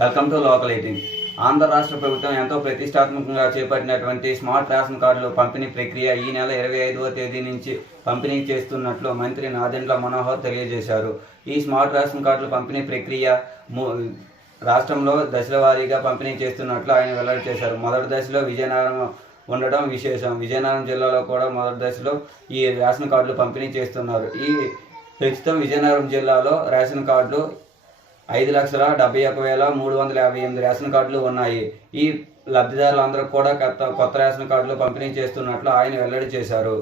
Welcome to local eating. Andhra రాష్ట్ర ప్రభుత్వం ఎంతో ప్రతిష్టాత్మకంగా చేపట్టినటువంటి స్మార్ట్ రేషన్ కార్డుల పంపిణీ ప్రక్రియ ఈ నెల 25వ తేదీ నుంచి పంపిణీ చేస్తున్నట్లు మంత్రి నాదెండ్ల మనోహర్ తెలియజేశారు. ఈ స్మార్ట్ రేషన్ కార్డుల పంపిణీ ప్రక్రియ రాష్ట్రంలో దశల వారీగా పంపిణీ చేస్తున్నట్లు ఆయన వెల్లడి చేశారు. మొదటి దశలో విజయనగరం ఉండడం విశేషం. విజయనగరం జిల్లాలో కూడా మొదటి దశలో ఈ రేషన్ కార్డులు పంపిణీ చేస్తున్నారు. ప్రస్తుతం విజయనగరం జిల్లాలో రేషన్ కార్డులు 5,71,358 రేషన్ కార్డులు ఉన్నాయి. ఈ లబ్ధిదారులందరూ కూడా కొత్త రేషన్ కార్డులు పంపిణీ చేస్తున్నట్లు ఆయన వెల్లడి చేశారు.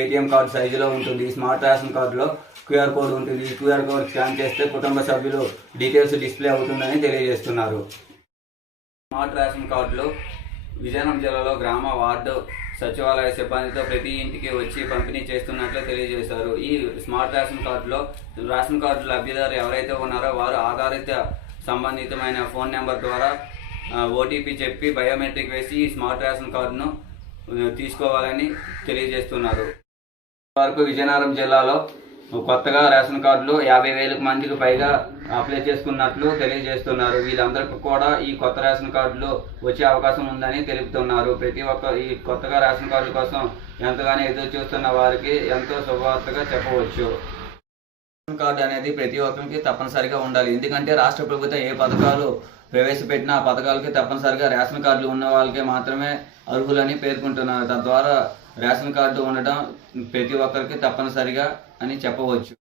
ఏటీఎం కార్డు సైజులో ఉంటుంది. ఈ స్మార్ట్ రేషన్ కార్డులో క్యూఆర్ కోడ్ ఉంటుంది. ఈ క్యూఆర్ కోడ్ స్కాన్ చేస్తే కుటుంబ సభ్యులు డీటెయిల్స్ డిస్ప్లే అవుతుందని తెలియజేస్తున్నారు. స్మార్ట్ రేషన్ కార్డులు విజయనగరం జిల్లాలో గ్రామ వార్డు సచివాలయ సిబ్బందితో ప్రతి ఇంటికి వచ్చి పంపిణీ చేస్తున్నట్లు తెలియజేశారు. ఈ స్మార్ట్ రేషన్ కార్డు లబ్ధిదారు ఎవరైతే ఉన్నారో వారు ఆధారిత సంబంధితమైన ఫోన్ నెంబర్ ద్వారా ఓటీపీ చెప్పి బయోమెట్రిక్ వేసి ఈ స్మార్ట్ రేషన్ కార్డును తీసుకోవాలని తెలియజేస్తున్నారు. వరకు విజయనగరం జిల్లాలో కొత్తగా రేషన్ కార్డులు 50,000 మందికి పైగా అప్లై చేసుకున్నట్లు తెలియజేస్తున్నారు. వీళ్ళందరికీ కూడా ఈ కొత్త రేషన్ కార్డులు వచ్చే అవకాశం ఉందని తెలుపుతున్నారు. ప్రతి ఒక్క ఈ కొత్తగా రేషన్ కార్డుల కోసం ఎంతగానో ఎదురు చూస్తున్న వారికి ఎంతో శుభవార్తగా చెప్పవచ్చు. రేషన్ కార్డు అనేది ప్రతి ఒక్కరికి తప్పనిసరిగా ఉండాలి. ఎందుకంటే రాష్ట్ర ప్రభుత్వం ఏ పథకాలు ప్రవేశపెట్టిన ఆ పథకాలకి తప్పనిసరిగా రేషన్ కార్డులు ఉన్న వాళ్ళకే మాత్రమే అర్హులని పేర్కొంటున్నారు. తద్వారా రేషన్ కార్డు ఉండడం ప్రతి ఒక్కరికి తప్పనిసరిగా అని చెప్పవచ్చు.